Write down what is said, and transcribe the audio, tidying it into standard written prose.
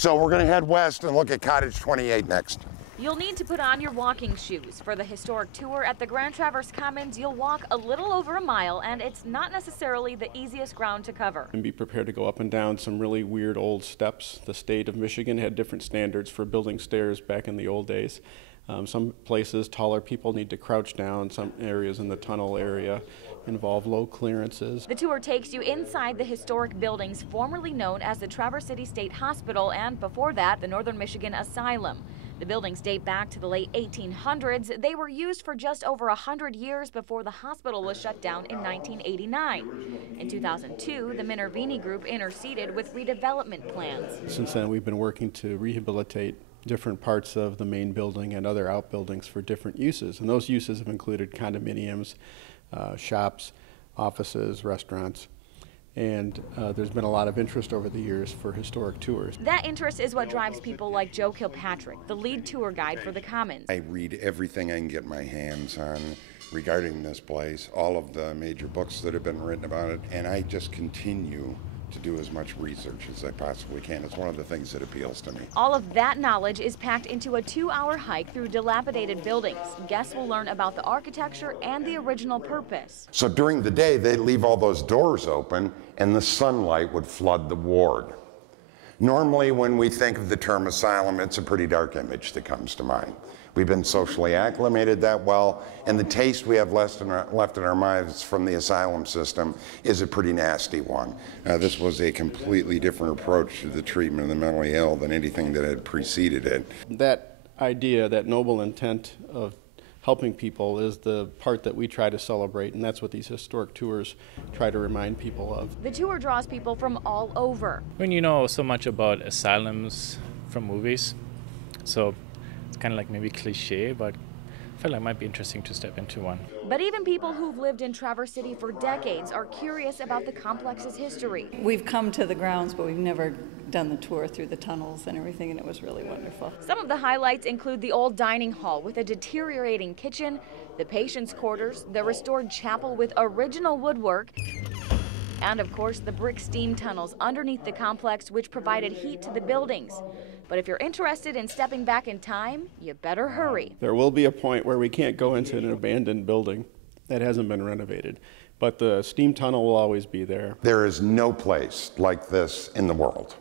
So we're going to head west and look at Cottage 28 next. You'll need to put on your walking shoes. For the historic tour at the Grand Traverse Commons, you'll walk a little over a mile, and it's not necessarily the easiest ground to cover. And be prepared to go up and down some really weird old steps. The state of Michigan had different standards for building stairs back in the old days. Some places, taller people need to crouch down. Some areas in the tunnel area involve low clearances. The tour takes you inside the historic buildings formerly known as the Traverse City State Hospital, and before that, the Northern Michigan Asylum. The buildings date back to the late 1800s. They were used for just over 100 years before the hospital was shut down in 1989. In 2002, the Minervini Group interceded with redevelopment plans. Since then, we've been working to rehabilitate different parts of the main building and other outbuildings for different uses. And those uses have included condominiums, shops, offices, restaurants. And there's been a lot of interest over the years for historic tours. That interest is what drives people like Joe Kilpatrick, the lead tour guide for the Commons. I read everything I can get my hands on regarding this place, all of the major books that have been written about it, and I just continue to do as much research as I possibly can. It's one of the things that appeals to me. All of that knowledge is packed into a 2-hour hike through dilapidated buildings. Guests will learn about the architecture and the original purpose. So during the day, they'd leave all those doors open and the sunlight would flood the ward. Normally, when we think of the term asylum, it's a pretty dark image that comes to mind. We've been socially acclimated that well, and the taste we have left in our minds from the asylum system is a pretty nasty one. This was a completely different approach to the treatment of the mentally ill than anything that had preceded it. That idea, that noble intent of helping people is the part that we try to celebrate, and that's what these historic tours try to remind people of. The tour draws people from all over. When you know so much about asylums from movies, so it's kind of like maybe cliche, but I feel like it might be interesting to step into one. But even people who've lived in Traverse City for decades are curious about the complex's history. We've come to the grounds, but we've never done the tour through the tunnels and everything, and it was really wonderful. Some of the highlights include the old dining hall with a deteriorating kitchen, the patients' quarters, the restored chapel with original woodwork, and of course the brick steam tunnels underneath the complex which provided heat to the buildings. But if you're interested in stepping back in time, you better hurry. There will be a point where we can't go into an abandoned building that hasn't been renovated, but the steam tunnel will always be there. There is no place like this in the world.